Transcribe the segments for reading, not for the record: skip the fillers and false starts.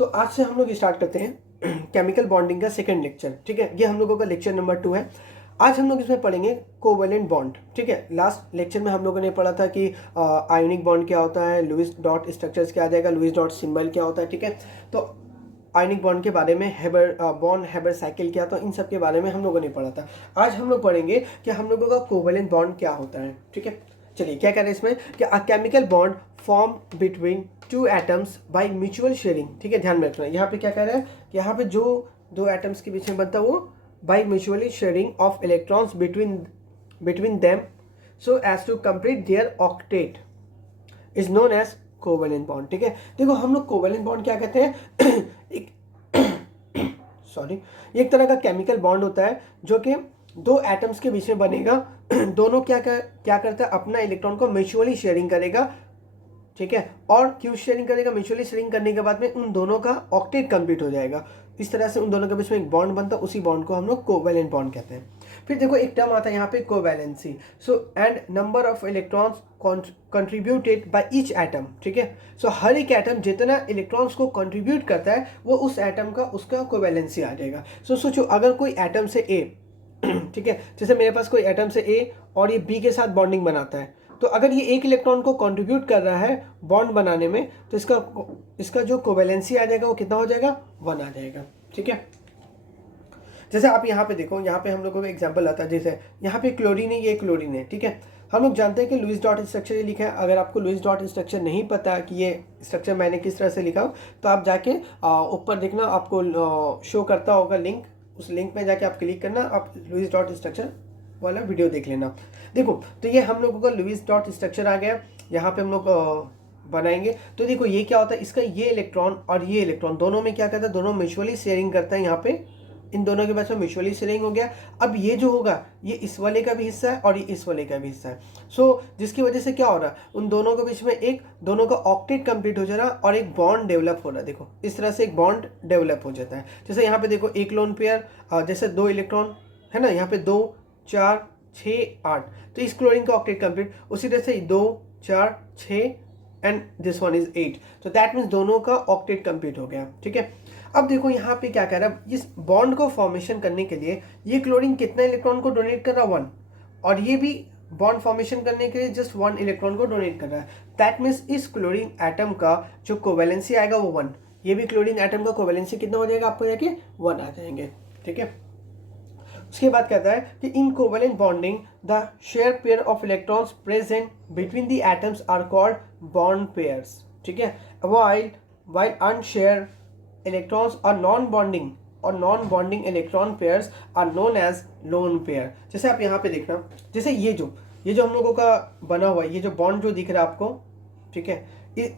तो आज से हम लोग स्टार्ट करते हैं केमिकल बॉन्डिंग का सेकंड लेक्चर। ठीक है, ये हम लोगों का लेक्चर नंबर 2 है। आज हम लोग इसमें पढ़ेंगे कोवेलेंट बॉन्ड। ठीक है, लास्ट लेक्चर में हम लोगों ने पढ़ा था कि आयोनिक बॉन्ड क्या होता है, लुईस डॉट स्ट्रक्चर्स क्या आ जाएगा, लुईस डॉट सिंबल क्या होता है। ठीक है, तो आयोनिक बॉन्ड के बारे में, हेबर बॉन्ड हेबर साइकिल क्या, तो इन सब के बारे में हम लोगों ने पढ़ा था। आज हम लोग पढ़ेंगे कि हम लोगों का कोवेलेंट बॉन्ड क्या होता है। ठीक है, चलिए क्या कह रहे हैं इसमें कि a chemical bond form between two atoms by mutual sharing. ठीक है, ध्यान में रखना, यहाँ पे क्या कह रहा है कि यहाँ पे जो दो एटम्स के बीच में बनता है वो by mutually sharing of electrons between them so as to complete their octet is known as covalent bond. ठीक है, देखो हम लोग कोवेलेंट बॉन्ड क्या कहते हैं एक सॉरी, एक तरह का केमिकल बॉन्ड होता है जो कि दो एटम्स के बीच में बनेगा। दोनों क्या करता है, अपना इलेक्ट्रॉन को म्यूचुअली शेयरिंग करेगा। ठीक है, और क्यों शेयरिंग करेगा, म्यूचुअली शेयरिंग करने के बाद में उन दोनों का ऑक्टेट कंप्लीट हो जाएगा। इस तरह से उन दोनों के बीच में एक बॉन्ड बनता है, उसी बॉन्ड को हम लोग कोवेलेंट बॉन्ड कहते हैं। फिर देखो एक टर्म आता है यहाँ पे covalency. So and number of electrons contributed by each atom. ठीक है, सो हर एक एटम जितना इलेक्ट्रॉन्स को कंट्रीब्यूट करता है वो उस एटम का उसका कोवैलेंसी आ जाएगा। सो सोचो अगर कोई एटम से ए ठीक है, जैसे मेरे पास कोई एटम से ए और ये बी के साथ बॉन्डिंग बनाता है, तो अगर ये एक इलेक्ट्रॉन को कंट्रीब्यूट कर रहा है बॉन्ड बनाने में, तो इसका जो कोवैलेंसी आ जाएगा वो कितना हो जाएगा, 1 आ जाएगा। ठीक है, जैसे आप यहाँ पे देखो, यहाँ पे हम लोगों को एग्जांपल आता है, जैसे यहाँ पे क्लोरीन है, ये क्लोरीन है। ठीक है, हम लोग जानते हैं कि लुईस डॉट स्ट्रक्चर ये लिखा है। अगर आपको लुईस डॉट स्ट्रक्चर नहीं पता कि ये स्ट्रक्चर मैंने किस तरह से लिखा हो, तो आप जाके ऊपर देखना, आपको शो करता होगा लिंक, उस लिंक में जाके आप क्लिक करना, आप लुईस डॉट स्ट्रक्चर वाला वीडियो देख लेना। देखो तो ये हम लोगों का लुईस डॉट स्ट्रक्चर आ गया, यहाँ पे हम लोग बनाएंगे। तो देखो ये क्या होता है, इसका ये इलेक्ट्रॉन और ये इलेक्ट्रॉन दोनों में क्या करता है, दोनों म्यूचुअली शेयरिंग करता है। यहाँ पे इन दोनों के बीच में म्यूचुअली शेयरिंग हो गया। अब ये जो होगा ये इस वाले का भी हिस्सा है और ये इस वाले का भी हिस्सा है। सो जिसकी वजह से क्या हो रहा है, उन दोनों के बीच में एक दोनों का ऑक्टेट कंप्लीट हो जा रहा है और एक बॉन्ड डेवलप हो रहा है। देखो इस तरह से एक बॉन्ड डेवलप हो जाता है। जैसे यहाँ पे देखो एक लोन पेयर, जैसे 2 इलेक्ट्रॉन है ना, यहाँ पे 2 4 6 8, तो इस क्लोरीन का ऑक्टेट कंप्लीट। उसी तरह से 2 4 6 एंड दिस वन इज 8, तो दैट मीन्स दोनों का ऑक्टेट कंप्लीट हो गया। ठीक है, अब देखो यहाँ पे क्या कह रहा है, इस बॉन्ड को फॉर्मेशन करने के लिए ये क्लोरीन कितना इलेक्ट्रॉन को डोनेट कर रहा है, 1, और ये भी बॉन्ड फॉर्मेशन करने के लिए जस्ट 1 इलेक्ट्रॉन को डोनेट कर रहा है। दैट मीन्स इस क्लोरीन एटम का जो कोवैलेंसी आएगा वो 1, ये भी क्लोरीन एटम का कोवैलेंसी कितना हो जाएगा, आपको जाके 1 आ जाएंगे। ठीक है, उसके बाद कहता है कि in covalent bonding the share pair of electrons present between the atoms are called bond pairs. ठीक है, while unshared electrons are non-bonding और non bonding electron pairs are known as lone pair. जैसे आप यहाँ पे देखना, जैसे ये जो हम लोगों का बना हुआ है, ये जो बॉन्ड जो दिख रहा है आपको, ठीक है,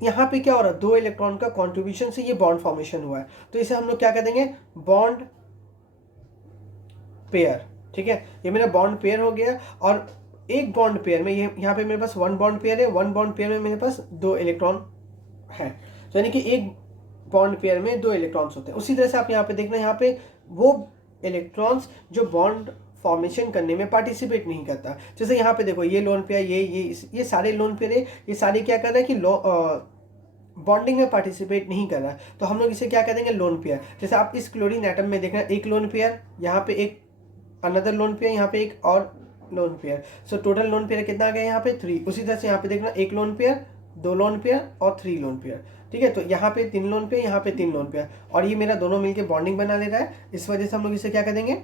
यहाँ पे क्या हो रहा है, 2 इलेक्ट्रॉन का कॉन्ट्रीब्यूशन से ये बॉन्ड फॉर्मेशन हुआ है, तो इसे हम लोग क्या कह देंगे, बॉन्ड पेयर। ठीक है, ये मेरा बॉन्ड पेयर हो गया। और एक बॉन्ड पेयर में, ये यहाँ पे मेरे पास 1 बॉन्ड पेयर है, 1 बॉन्ड पेयर में मेरे पास 2 इलेक्ट्रॉन है, तो यानी कि एक बॉन्ड पेयर में 2 इलेक्ट्रॉन्स होते हैं। उसी तरह से आप यहाँ पे देखना, यहाँ पे वो इलेक्ट्रॉन्स जो बॉन्ड फॉर्मेशन करने में पार्टिसिपेट नहीं करता। जैसे यहाँ पे देखो ये लोन पेयर, ये सारे लोन पेयर है, ये सारे क्या कर रहे हैं कि बॉन्डिंग में पार्टिसिपेट नहीं कर रहा है, तो हम लोग इसे क्या कह देंगे, लोन पेयर। जैसे आप इस क्लोरीन एटम में देखना, एक लोन पेयर, यहाँ पे एक अनदर लोन पेयर, यहाँ पे एक और lone pair, so total lone pair कितना आ गया, यहाँ पे 3। उसी तरह से यहाँ पे देखना, एक लोन पेयर, 2 लोन पेयर और 3 लोन पेयर। ठीक है, तो यहाँ पे 3 लोन पेयर, यहाँ पे 3 लोन पेयर, और ये मेरा दोनों मिलके बॉन्डिंग बना ले रहा है। इस वजह से हम लोग इसे क्या कह देंगे,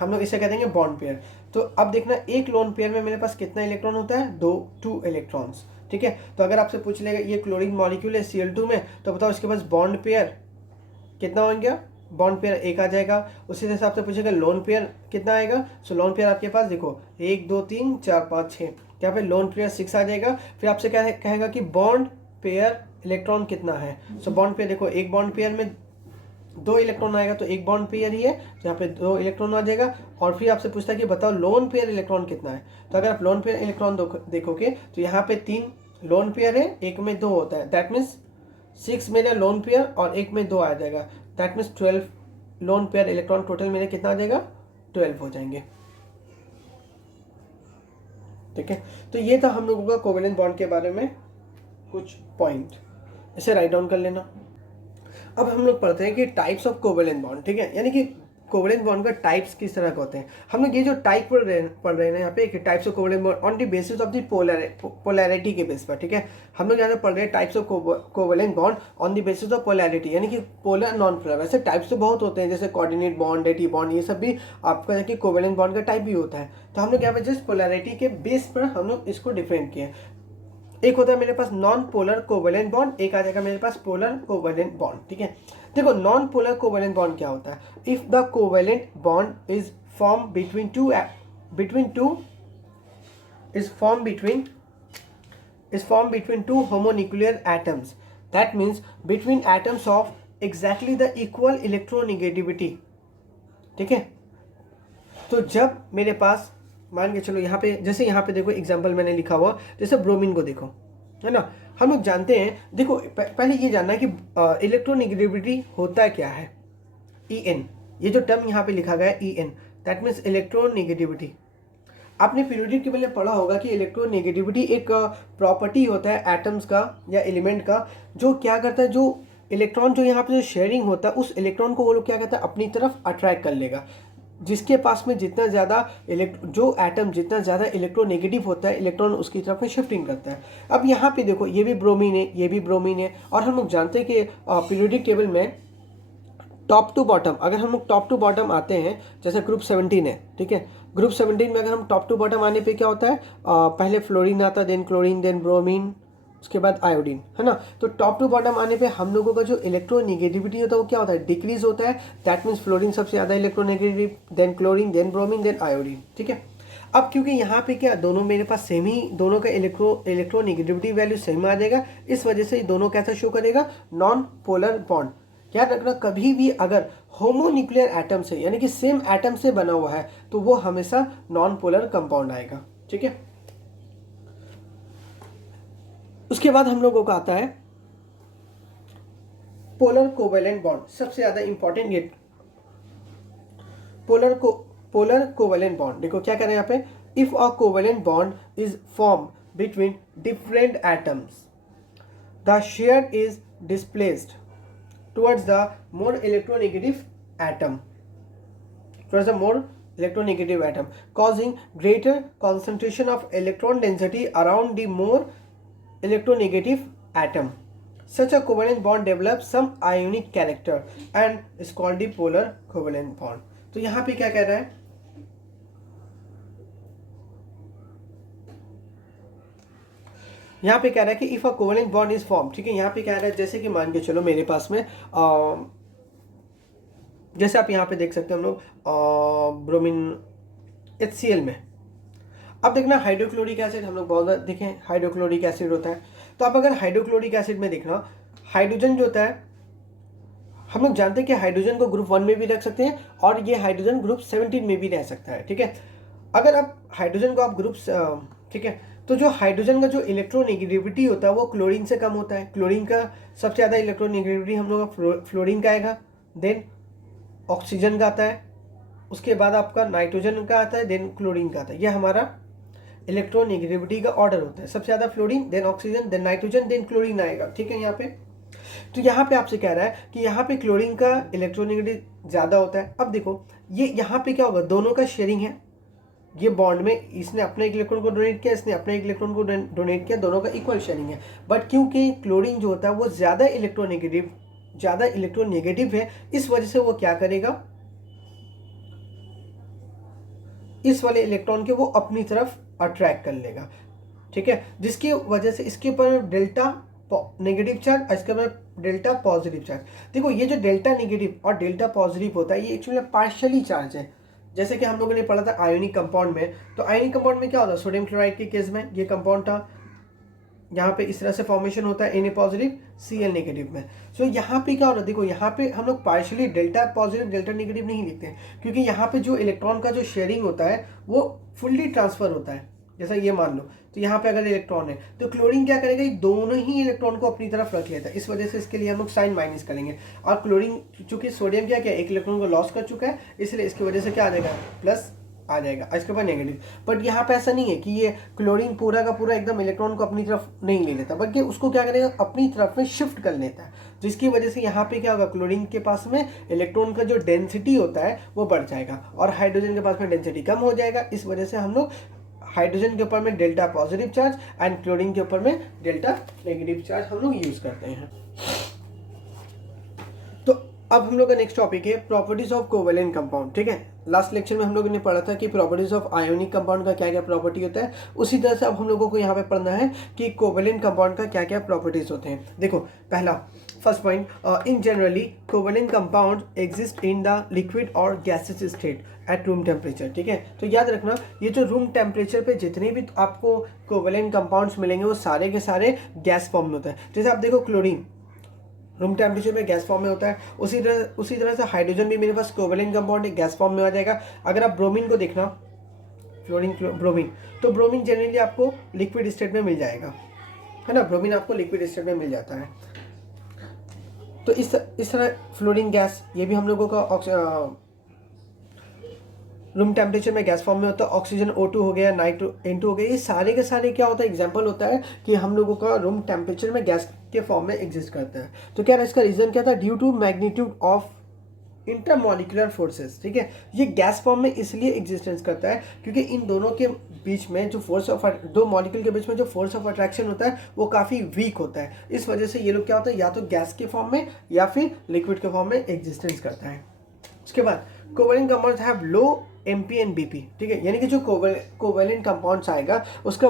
हम लोग इसे कह देंगे बॉन्ड पेयर। तो अब देखना, एक लोन पेयर में मेरे पास कितना इलेक्ट्रॉन होता है, 2 इलेक्ट्रॉन्स। ठीक है, तो अगर आपसे पूछ लेगा ये क्लोरीन मॉलिक्यूल है Cl2 में, तो बताओ इसके पास बॉन्ड पेयर कितना हो गया, बॉन्ड पेयर 1 आ जाएगा। उसी तरह से आपसे पूछेगा लोन पेयर कितना आएगा, सो लोन पेयर आपके पास देखो 1 2 3 4 5 6, क्या पे लोन पेयर 6 आ जाएगा। फिर आपसे क्या कहेगा कि बॉन्ड पेयर इलेक्ट्रॉन कितना है, सो बॉन्ड पेयर देखो, एक बॉन्ड पेयर में 2 इलेक्ट्रॉन आएगा, तो एक बॉन्ड पेयर ही है, तो यहाँ पे 2 इलेक्ट्रॉन आ जाएगा। और फिर आपसे पूछता है कि बताओ लोन पेयर इलेक्ट्रॉन कितना है, तो अगर आप लोन पेयर इलेक्ट्रॉन देखोगे तो यहाँ पे 3 लोन पेयर है, एक में 2 होता है, दैट मीन्स 6 मेरा लोन पेयर और एक में 2 आ जाएगा, that means 12 lone pair electron total मेरे कितना आ जाएगा, 12 हो जाएंगे। ठीक है, तो ये था हम लोगों का कोवेलेंट बॉन्ड के बारे में कुछ पॉइंट, इसे राइट डाउन कर लेना। अब हम लोग पढ़ते हैं कि टाइप्स ऑफ कोवेलेंट बॉन्ड, ठीक है, यानी कि कोवेलेंट बॉन्ड का टाइप्स किस तरह के होते हैं। हम लोग ये जो टाइप पढ़ रहे हैं ना यहाँ पे कि types of covalent bond on the basis of the polarity के बेस पर, ठीक है। हम लोग यहाँ पे पढ़ रहे हैं types of covalent bond on the basis of polarity, यानी कि पोलर नॉन पोलर। वैसे टाइप्स तो बहुत होते हैं, जैसे कोऑर्डिनेट बॉन्ड, एटी बॉन्ड, ये सब भी आपका कि कोवेलेंट बॉन्ड का टाइप भी होता है। तो हम लोग यहाँ पे जस्ट पोलैरिटी के बेस पर हम लोग इसको डिफरेंट किए। एक होता है मेरे पास नॉन पोलर कोवेलेंट बॉन्ड, एक आ जाएगा मेरे पास पोलर कोवेलेंट बॉन्ड, ठीक है। देखो नॉन पोलर कोवेलेंट बॉन्ड क्या होता है। If the covalent bond is form between two is formed between two homonuclear atoms, that means between atoms of exactly the equal electronegativity, ठीक है। तो जब मेरे पास मान के चलो यहाँ पे, जैसे यहाँ पे देखो एग्जाम्पल मैंने लिखा हुआ, जैसे ब्रोमीन को देखो, है ना। हम लोग जानते हैं, देखो पहले ये जानना है कि इलेक्ट्रोनेगेटिविटी होता क्या है। EN, ये जो टर्म यहाँ पे लिखा गया है EN, दैट मीन्स इलेक्ट्रोनेगेटिविटी। आपने पीरियोडिक टेबल में पढ़ा होगा कि इलेक्ट्रोनेगेटिविटी एक प्रॉपर्टी होता है एटम्स का या एलिमेंट का, जो क्या करता है, जो इलेक्ट्रॉन जो यहाँ पे जो शेयरिंग होता है उस इलेक्ट्रॉन को वो लोग क्या कहता है अपनी तरफ अट्रैक्ट कर लेगा। जिसके पास में जितना ज़्यादा जो एटम जितना ज़्यादा इलेक्ट्रोनेगेटिव होता है, इलेक्ट्रॉन उसकी तरफ में शिफ्टिंग करता है। अब यहाँ पे देखो ये भी ब्रोमीन है, ये भी ब्रोमीन है, और हम लोग जानते हैं कि पीरियोडिक टेबल में टॉप टू बॉटम, अगर हम लोग टॉप टू बॉटम आते हैं, जैसे ग्रुप 17 है, ठीक है। ग्रुप 17 में अगर हम टॉप टू बॉटम आने पे क्या होता है, पहले फ्लोरीन आता है, देन क्लोरीन, देन ब्रोमीन, उसके बाद आयोडीन, है ना। तो टॉप टू बॉटम आने पे हम लोगों का जो इलेक्ट्रोनेगेटिविटी होता है वो क्या होता है, डिक्रीज होता है। दैट मीन्स फ्लोरीन सबसे ज़्यादा electronegative, then chlorine, then bromine, then iodine, ठीक है। अब क्योंकि यहाँ पे क्या दोनों मेरे पास सेम ही, दोनों का इलेक्ट्रोनेगेटिविटी वैल्यू सेम आ जाएगा, इस वजह से दोनों कैसा शो करेगा, नॉन पोलर बॉन्ड। याद रखना कभी भी अगर होमोन्यूक्लियर एटम से, यानी कि सेम एटम से बना हुआ है, तो वो हमेशा नॉन पोलर कंपाउंड आएगा, ठीक है। उसके बाद हम लोगों का आता है पोलर कोवेलेंट बॉन्ड, सबसे ज्यादा इंपॉर्टेंट ये पोलर कोवेलेंट बॉन्ड। देखो क्या कह रहे हैं यहाँ पे, if a covalent bond is form between different atoms, the share is displaced towards the more electronegative atom, causing greater concentration of electron density around the more electronegative atom. Such a covalent bond develops some ionic character and is called the polar covalent bond. तो यहाँ पे क्या कह रहा है, यहाँ पे कह रहा है कि if a covalent bond is form, ठीक है। यहाँ पे कह रहा है जैसे कि मान के चलो मेरे पास में जैसे आप यहाँ पे देख सकते हैं हम लोग ब्रोमीन HCl में, अब देखना हाइड्रोक्लोरिक एसिड, हम लोग बहुत देखें हाइड्रोक्लोरिक एसिड होता है। तो अब अगर हाइड्रोक्लोरिक एसिड में देखना, हाइड्रोजन जो होता है, हम लोग जानते हैं कि हाइड्रोजन को ग्रुप 1 में भी रख सकते हैं और ये हाइड्रोजन ग्रुप 17 में भी रह सकता है, ठीक है। अगर आप हाइड्रोजन को आप ग्रुप, ठीक है, तो जो हाइड्रोजन का जो इलेक्ट्रोनेगेटिविटी होता है वो क्लोरीन से कम होता है। क्लोरीन का सबसे ज़्यादा इलेक्ट्रोनेगेटिविटी हम लोग का फ्लोरीन का आएगा, देन ऑक्सीजन का आता है, उसके बाद आपका नाइट्रोजन का आता है, देन क्लोरीन का आता है। यह हमारा इलेक्ट्रोनेगेटिविटी का ऑर्डर होता है, सबसे ज़्यादा fluorine, then oxygen, then nitrogen, then chlorine आएगा, ठीक है। यहाँ पे तो यहाँ पे आपसे कह रहा है कि यहाँ पे क्लोरीन का इलेक्ट्रोनेगेटिव ज़्यादा होता है। अब देखो ये यहाँ पे क्या होगा, दोनों का शेयरिंग है, ये बॉन्ड में इसने अपने एक इलेक्ट्रॉन को डोनेट किया, इसने अपने एक इलेक्ट्रॉन को डोनेट किया, दोनों का इक्वल शेयरिंग है। बट क्योंकि क्लोरीन जो होता है वो ज़्यादा इलेक्ट्रोनेगेटिव है, इस वजह से वो क्या करेगा, इस वाले इलेक्ट्रॉन के वो अपनी तरफ अट्रैक्ट कर लेगा, ठीक है। जिसकी वजह से इसके ऊपर डेल्टा नेगेटिव चार्ज, इसके ऊपर डेल्टा पॉजिटिव चार्ज। देखो ये जो डेल्टा नेगेटिव और डेल्टा पॉजिटिव होता है ये एक्चुअली पार्शियली चार्ज है। जैसे कि हम लोगों ने पढ़ा था आयोनिक कंपाउंड में, तो आयोनिक कंपाउंड में क्या होता है, सोडियम क्लोराइड के केस में ये कंपाउंड था, यहाँ पे इस तरह से फॉर्मेशन होता है Na पॉजिटिव Cl नेगेटिव में। सो यहाँ पे क्या हो रहा है, देखो यहाँ पे हम लोग partially delta positive delta negative नहीं लिखते हैं, क्योंकि यहाँ पे जो इलेक्ट्रॉन का जो शेयरिंग होता है वो फुल्ली ट्रांसफर होता है। जैसा ये मान लो, तो यहाँ पे अगर इलेक्ट्रॉन है तो क्लोरीन क्या करेगा, ये दोनों ही इलेक्ट्रॉन को अपनी तरफ रख लेता है, इस वजह से इसके लिए हम लोग साइन माइनस करेंगे। और क्लोरीन चूंकि सोडियम क्या एक इलेक्ट्रॉन को लॉस कर चुका है, इसलिए इसकी वजह से क्या आ जाएगा, प्लस आ जाएगा, इसके ऊपर नेगेटिव। बट यहाँ पे ऐसा नहीं है कि ये क्लोरीन पूरा का पूरा एकदम इलेक्ट्रॉन को अपनी तरफ नहीं ले लेता, बल्कि उसको क्या करेगा, अपनी तरफ में शिफ्ट कर लेता है, जिसकी वजह से यहाँ पे क्या होगा, क्लोरीन के पास में इलेक्ट्रॉन का जो डेंसिटी होता है वो बढ़ जाएगा और हाइड्रोजन के पास में डेंसिटी कम हो जाएगा। इस वजह से हम लोग हाइड्रोजन के ऊपर में delta positive charge and chlorine के ऊपर में डेल्टा नेगेटिव चार्ज हम लोग यूज करते हैं। तो अब हम लोग का नेक्स्ट टॉपिक है प्रॉपर्टीज ऑफ कोवेलेंट कंपाउंड। ठीक है, लास्ट लेक्चर में हम लोगों ने पढ़ा था कि प्रॉपर्टीज ऑफ आयोनिक कंपाउंड का क्या क्या प्रॉपर्टी होता है, उसी तरह से अब हम लोगों को यहाँ पे पढ़ना है कि कोवेलेंट कंपाउंड का क्या क्या प्रॉपर्टीज होते हैं। देखो पहला first point, in generally covalent compound exist in the liquid और gases state at room temperature. ठीक है, तो याद रखना ये जो रूम टेम्परेचर पे जितने भी आपको कोवेलेंट कंपाउंड्स मिलेंगे वो सारे के सारे गैस फॉर्म में होता है। जैसे आप देखो क्लोरीन रूम टेम्परेचर में गैस फॉर्म में होता है, उसी तरह से हाइड्रोजन भी मेरे पास कोवेलेंट कंपाउंड एक गैस फॉर्म में आ जाएगा। अगर आप ब्रोमीन को देखना, फ्लोरीन ब्रोमीन, तो ब्रोमीन जनरली आपको लिक्विड स्टेट में मिल जाएगा, है ना, ब्रोमीन आपको लिक्विड स्टेट में मिल जाता है। तो इस तरह फ्लोरीन गैस ये भी हम लोगों का रूम टेम्परेचर में गैस फॉर्म में होता है। ऑक्सीजन O2 हो गया, नाइट्रो N2 हो गया, ये सारे के सारे क्या होता है, एग्जांपल होता है कि हम लोगों का रूम टेम्परेचर में गैस के फॉर्म में एग्जिस्ट करता है। तो क्या इसका रीज़न क्या था, due to magnitude of intermolecular forces. ठीक है, ये गैस फॉर्म में इसलिए एग्जिस्टेंस करता है क्योंकि इन दोनों के बीच में जो फोर्स ऑफ दो मॉलिक्यूल के बीच में जो फोर्स ऑफ अट्रैक्शन होता है वो काफ़ी वीक होता है। इस वजह से ये लोग क्या होता है, या तो गैस के फॉर्म में या फिर लिक्विड के फॉर्म में एग्जिस्टेंस करता है। उसके बाद covalent compounds have low MP and BP। ठीक है, यानी कि जो कोवेलेंट कंपाउंड्स आएगा उसका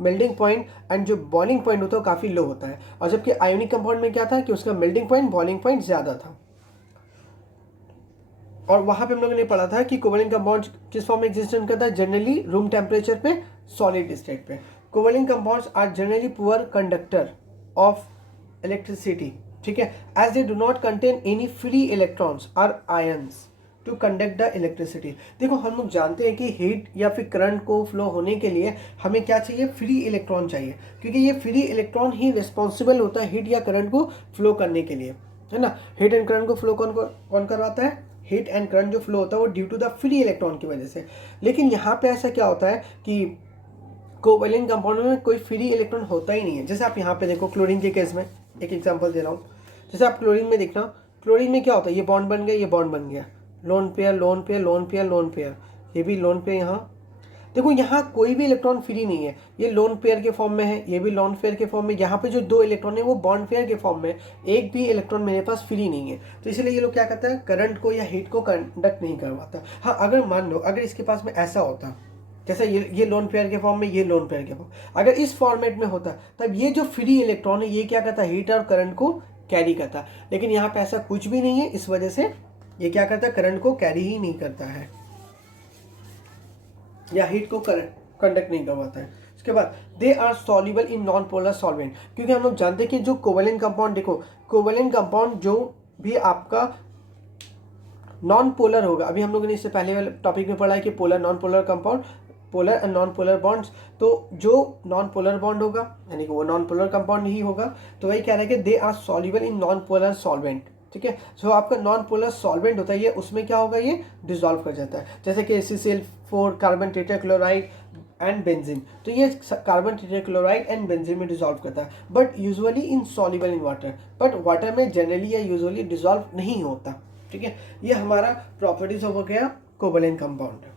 मेल्टिंग पॉइंट एंड जो बॉइलिंग पॉइंट होता है वो काफ़ी लो होता है, और जबकि आयोनिक कंपाउंड में क्या था कि उसका मेल्टिंग पॉइंट बॉइलिंग पॉइंट ज़्यादा था। और वहाँ पे हम लोगों ने पढ़ा था कि कोवेलेंट कंपाउंड किस फॉर्म में एग्जिस्टेंस करता है, जनरली रूम टेम्परेचर पे, सॉलिड स्टेट पे। Covalent compounds are generally poor conductor of electricity. ठीक है, as they do not contain any free electrons और ions to conduct the electricity. देखो हम लोग जानते हैं कि हीट या फिर करंट को फ्लो होने के लिए हमें क्या चाहिए, फ्री इलेक्ट्रॉन चाहिए, क्योंकि ये फ्री इलेक्ट्रॉन ही रिस्पॉन्सिबल होता है हीट या करंट को फ्लो करने के लिए, है ना। हीट एंड करंट को फ्लो कौन करवाता है, हीट एंड करंट जो फ्लो होता है वो due to the free electron की वजह से। लेकिन यहाँ पे ऐसा क्या होता है कि कोवेलेंट कंपाउंड में कोई फ्री इलेक्ट्रॉन होता ही नहीं है। जैसे आप यहाँ पे देखो क्लोरीन के केस में एक एग्जांपल दे रहा हूँ, जैसे आप क्लोरीन में देखना, क्लोरीन में क्या होता है, ये बॉन्ड बन गया, ये बॉन्ड बन गया, lone pair lone pair lone pair lone pair, ये भी लोन पेयर। यहाँ देखो यहाँ कोई भी इलेक्ट्रॉन फ्री नहीं है, ये लोन पेयर के फॉर्म में है, ये भी लोन पेयर के फॉर्म में। यहाँ पे जो दो इलेक्ट्रॉन है वो बॉन्ड पेयर के फॉर्म में, एक भी इलेक्ट्रॉन मेरे पास फ्री नहीं है। तो इसलिए ये लोग क्या करता है, करंट को या हीट को कंडक्ट नहीं करवाता। हाँ, अगर मान लो अगर इसके पास में ऐसा होता, जैसे ये लोन पेयर के फॉर्म में, ये लोन पेयर के फॉर्म, अगर इस फॉर्मेट में होता तब ये जो फ्री इलेक्ट्रॉन है ये क्या करता, हीट और करंट को कैरी करता। लेकिन यहाँ पे ऐसा कुछ भी नहीं है, इस वजह से ये क्या करता है, करंट को कैरी ही नहीं करता है या हीट को कंडक्ट नहीं करवाता है। उसके बाद they are soluble in non polar solvent, क्योंकि हम लोग जानते हैं कि जो कोवेलेंट कंपाउंड, देखो कोवेलेंट कंपाउंड जो भी आपका नॉन पोलर होगा, अभी हम लोगों ने इससे पहले वाले टॉपिक में पढ़ा है कि polar non polar compound, polar and non polar bonds. तो जो नॉन पोलर बॉन्ड होगा यानी कि वो नॉन पोलर कंपाउंड ही होगा। तो वही कह रहा है कि they are soluble in non polar solvent. ठीक है, जो आपका नॉन पोलर सॉल्वेंट होता है ये उसमें क्या होगा, ये डिसॉल्व कर जाता है, जैसे कि HCl4, carbon tetrachloride and benzene. तो ये कार्बन टेट्राक्लोराइड एंड बेंजीन में डिसॉल्व करता है, but usually in soluble in water, but water में जनरली या यूजुअली डिसॉल्व नहीं होता। ठीक है, ये हमारा प्रॉपर्टीज हो गया कोवेलेंट कंपाउंड।